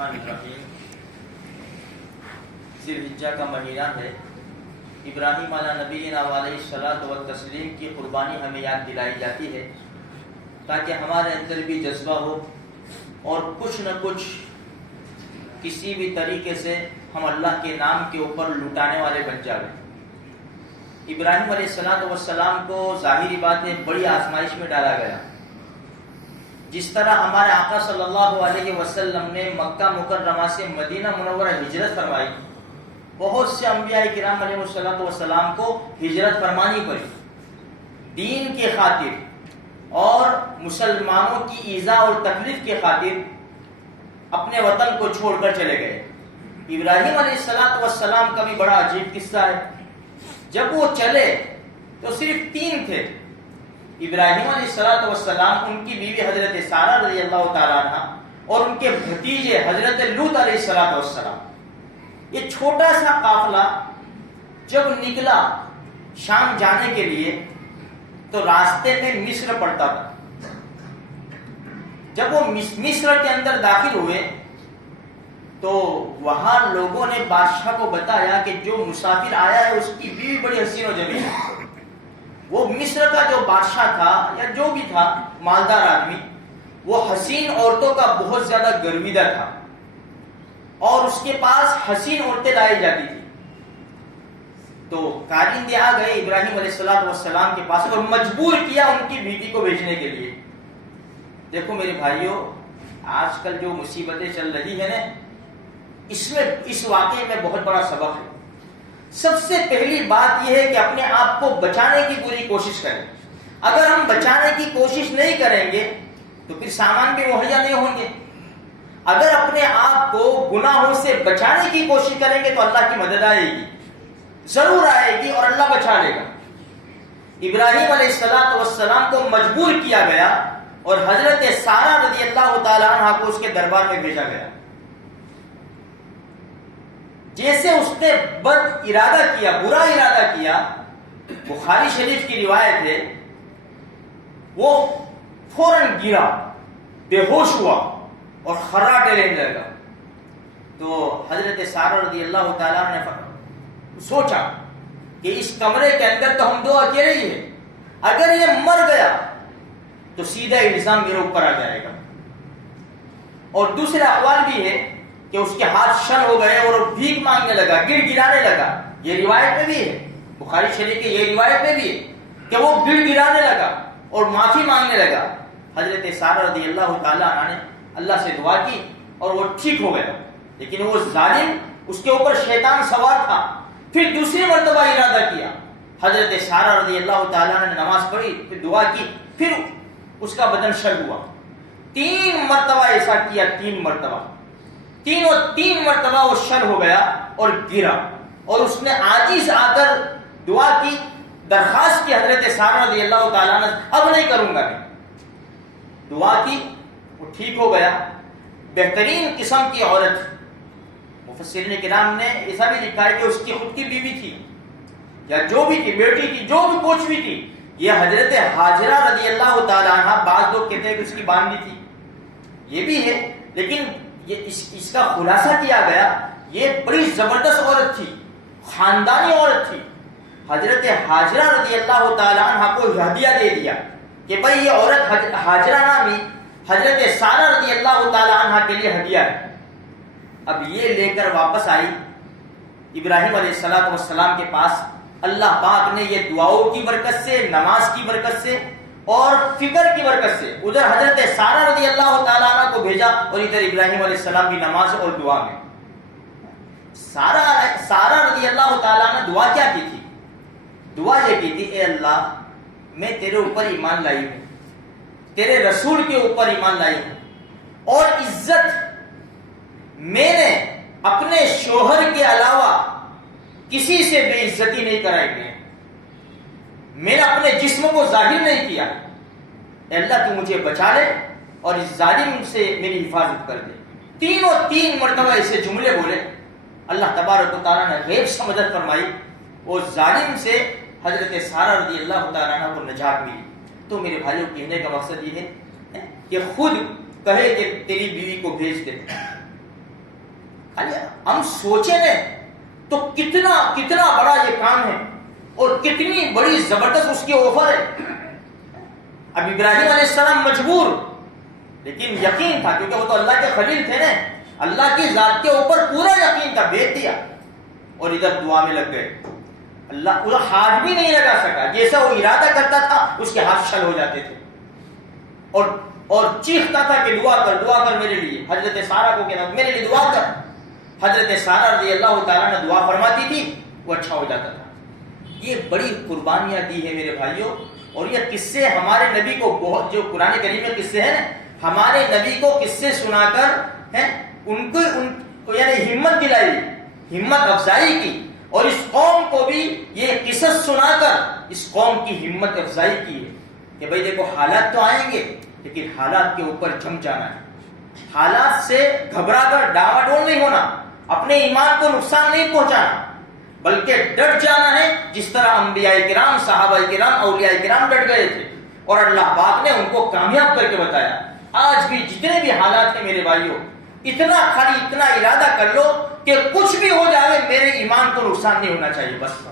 الرحمن الرحیم۔ ذی الحجہ کا مہینہ ہے۔ ابراہیم علیہ نبینا علیہ الصلاۃ والتسلیم کی قربانی ہمیں یاد دلائی جاتی ہے تاکہ ہمارے اندر بھی جذبہ ہو اور کچھ نہ کچھ کسی بھی طریقے سے ہم اللہ کے نام کے اوپر لٹانے والے بن جائیں۔ ابراہیم علیہ الصلاۃ والسلام کو ظاہری بات ہے بڑی آزمائش میں ڈالا گیا۔ جس طرح ہمارے آقا صلی اللہ علیہ وسلم نے مکہ مکرمہ سے مدینہ منورہ ہجرت فرمائی، بہت سے انبیاء کرام علیہ الصلوۃ والسلام کو ہجرت فرمانی پڑی دین کے خاطر اور مسلمانوں کی ایذا اور تکلیف کے خاطر اپنے وطن کو چھوڑ کر چلے گئے۔ ابراہیم علیہ الصلوۃ والسلام کا بھی بڑا عجیب قصہ ہے۔ جب وہ چلے تو صرف 3 تھے، ابراہیم علیہ الصلوۃ والسلام، ان کی بیوی حضرت سارہ رضی اللہ تعالیٰ عنہ اور ان کے بھتیجے حضرت لوط علیہ الصلوۃ والسلام۔ یہ چھوٹا سا قافلہ جب نکلا شام جانے کے لیے تو راستے میں مصر پڑتا تھا۔ جب وہ مصر کے اندر داخل ہوئے تو وہاں لوگوں نے بادشاہ کو بتایا کہ جو مسافر آیا ہے اس کی بیوی بڑی حسین و جمیل ہے۔ وہ مصر کا جو بادشاہ تھا یا جو بھی تھا مالدار آدمی، وہ حسین عورتوں کا بہت زیادہ گرویدہ تھا اور اس کے پاس حسین عورتیں لائی جاتی تھی۔ تو کارندے آ گئے ابراہیم علیہ الصلوۃ والسلام کے پاس اور مجبور کیا ان کی بیٹی کو بھیجنے کے لیے۔ دیکھو میرے بھائیوں، آج کل جو مصیبتیں چل رہی ہیں نا، اس واقعے میں بہت بڑا سبق ہے۔ سب سے پہلی بات یہ ہے کہ اپنے آپ کو بچانے کی پوری کوشش کریں۔ اگر ہم بچانے کی کوشش نہیں کریں گے تو پھر سامان بھی مہیا نہیں ہوں گے۔ اگر اپنے آپ کو گناہوں سے بچانے کی کوشش کریں گے تو اللہ کی مدد آئے گی، ضرور آئے گی اور اللہ بچا لے گا۔ ابراہیم علیہ الصلوۃ والسلام کو مجبور کیا گیا اور حضرت سارہ رضی اللہ تعالیٰ عنہ کو اس کے دربار میں بھیجا گیا۔ جیسے اس نے بد ارادہ کیا، برا ارادہ کیا، بخاری شریف کی روایت ہے، وہ فوراً گرا، بے ہوش ہوا اور خراٹے لینے لگا۔ تو حضرت سارہ رضی اللہ تعالیٰ نے سوچا کہ اس کمرے کے اندر تو ہم 2 اکیلے ہی ہیں، اگر یہ مر گیا تو سیدھا الزام میرے اوپر آ جائے گا۔ اور دوسرے اقوال بھی ہے کہ اس کے ہاتھ شل ہو گئے اور بھیک مانگنے لگا، گر گرانے لگا۔ یہ روایت میں بھی ہے، بخاری شریف کی یہ روایت میں بھی ہے کہ وہ گر گرانے لگا اور معافی مانگنے لگا۔ حضرت سارہ رضی اللہ تعالیٰ عنہ نے اللہ سے دعا کی اور وہ ٹھیک ہو گیا، لیکن وہ ظالم، اس کے اوپر شیطان سوار تھا۔ پھر دوسری مرتبہ ارادہ کیا، حضرت سارہ رضی اللہ تعالیٰ عنہ نے نماز پڑھی، پھر دعا کی، پھر اس کا بدن شل ہوا۔ 3 مرتبہ ایسا کیا، 3 مرتبہ، تین مرتبہ وہ شل ہو گیا اور گرا، اور اس نے عاجز آ کر دعا کی، درخواست کی حضرت سارہ رضی اللہ تعالیٰ عنہ، اب نہیں کروں گا میں۔ دعا کی، وہ ٹھیک ہو گیا۔ بہترین قسم کی عورت، مفسرین کرام نے ایسا بھی لکھا ہے کہ اس کی خود کی بیوی تھی یا جو بھی تھی، بیٹی تھی، جو بھی کچھ بھی تھی، یہ حضرت ہاجرہ رضی اللہ تعالیٰ عنہ، بعض لوگ کہتے ہیں کہ اس کی باندھی تھی، یہ بھی ہے، لیکن یہ اس کا خلاصہ کیا گیا، یہ بڑی زبردست عورت تھی، خاندانی عورت تھی۔ حضرت ہاجرہ رضی اللہ تعالیٰ عنہ کو ہدیہ دے دیا کہ بھائی یہ عورت ہاجرہ نامی حضرت سارہ رضی اللہ تعالیٰ عنہ کے لیے ہدیہ ہے۔ اب یہ لے کر واپس آئی ابراہیم علیہ الصلوۃ والسلام کے پاس۔ اللہ پاک نے یہ دعاؤں کی برکت سے، نماز کی برکت سے اور فکر کی برکت سے ادھر حضرت سارہ رضی اللہ تعالیٰ عنہ کو بھیجا اور ادھر ابراہیم علیہ السلام کی نماز اور دعا میں۔ سارہ رضی اللہ تعالیٰ عنہ دعا کیا کی تھی؟ دعا یہ کی تھی، اے اللہ، میں تیرے اوپر ایمان لائی ہوں، تیرے رسول کے اوپر ایمان لائی ہوں، اور عزت میں نے اپنے شوہر کے علاوہ کسی سے بے عزتی نہیں کرائی ہے، میں نے اپنے جسم کو ظاہر نہیں کیا، اے اللہ تو مجھے بچا لے اور اس ظالم سے میری حفاظت کر دے۔ 3 مرتبہ ایسے جملے بولے، اللہ تبارک و تعالیٰ نے غیب سے مدد فرمائی، وہ ظالم سے حضرت سارہ رضی اللہ تعالیٰ عنہ کو نجات ملی۔ تو میرے بھائیوں، کہنے کا مقصد یہ ہے کہ خود کہے کہ تیری بیوی کو بھیج دے، ہم سوچیں نا تو کتنا کتنا بڑا یہ کام ہے اور کتنی بڑی زبردست اس کی آفر ہے. اب ابراہیم علیہ السلام مجبور، لیکن یقین تھا کیونکہ وہ تو اللہ کے خلیل تھے نا، اللہ کی ذات کے اوپر پورا یقین تھا، بھیج دیا اور ادھر دعا میں لگ گئے. اللہ پورا ہاتھ بھی نہیں لگا سکا، جیسا وہ ارادہ کرتا تھا اس کے ہاتھ شل ہو جاتے تھے اور چیختا تھا کہ دعا کر میرے لیے. حضرت سارہ کو کہتا میرے لیے دعا کر. حضرت سارہ رضی اللہ تعالیٰ نے دعا فرماتی تھی، وہ اچھا ہو جاتا تھا. یہ بڑی قربانیاں دی ہے میرے بھائیوں. اور یہ قصے ہمارے نبی کو بہت، جو قرآن کریم میں قصے ہیں نا، ہمارے نبی کو قصے سنا کر ان کو یعنی ہمت دلائی، ہمت افزائی کی، اور اس قوم کو بھی یہ قصص سنا کر اس قوم کی ہمت افزائی کی ہے کہ بھائی دیکھو حالات تو آئیں گے لیکن حالات کے اوپر جم جانا ہے. حالات سے گھبرا کر ڈاواڈول نہیں ہونا، اپنے ایمان کو نقصان نہیں پہنچانا، بلکہ ڈٹ جانا ہے جس طرح انبیاء کرام، صحابہ کرام، اولیاء کرام ڈٹ گئے تھے اور اللہ پاک نے ان کو کامیاب کر کے بتایا. آج بھی جتنے بھی حالات ہیں میرے بھائیوں، اتنا ارادہ کر لو کہ کچھ بھی ہو جائے میرے ایمان کو نقصان نہیں ہونا چاہیے. بس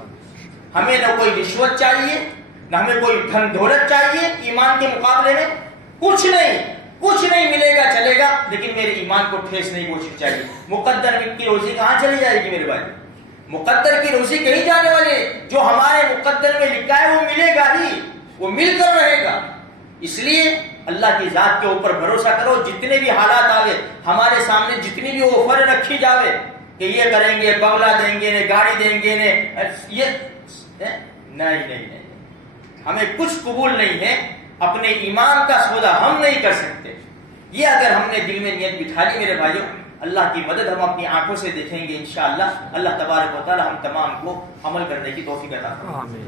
ہمیں نہ کوئی رشوت چاہیے، نہ ہمیں کوئی دھن دولت چاہیے، ایمان کے مقابلے میں کچھ نہیں ملے گا چلے گا، لیکن میرے ایمان کو ٹھیس نہیں پہنچنی چاہیے. مقدر کی روزی کہاں چلی جائے گی میرے بھائی؟ مقدر کی روزی کہیں جانے والے، جو ہمارے مقدر میں لکھا ہے وہ ملے گا ہی، وہ مل کر رہے گا. اس لیے اللہ کی ذات کے اوپر بھروسہ کرو. جتنے بھی حالات آوے ہمارے سامنے، جتنی بھی آفر رکھی جاوے کہ یہ کریں گے، بنگلہ دیں گے، گاڑی دیں گے، یہ نہیں، ہمیں کچھ قبول نہیں ہے. اپنے ایمان کا سودا ہم نہیں کر سکتے. یہ اگر ہم نے دل میں نیت بٹھا لی میرے بھائیوں، اللہ کی مدد ہم اپنی آنکھوں سے دیکھیں گے انشاءاللہ. اللہ تبارک و تعالی ہم تمام کو عمل کرنے کی توفیق عطا فرمائے.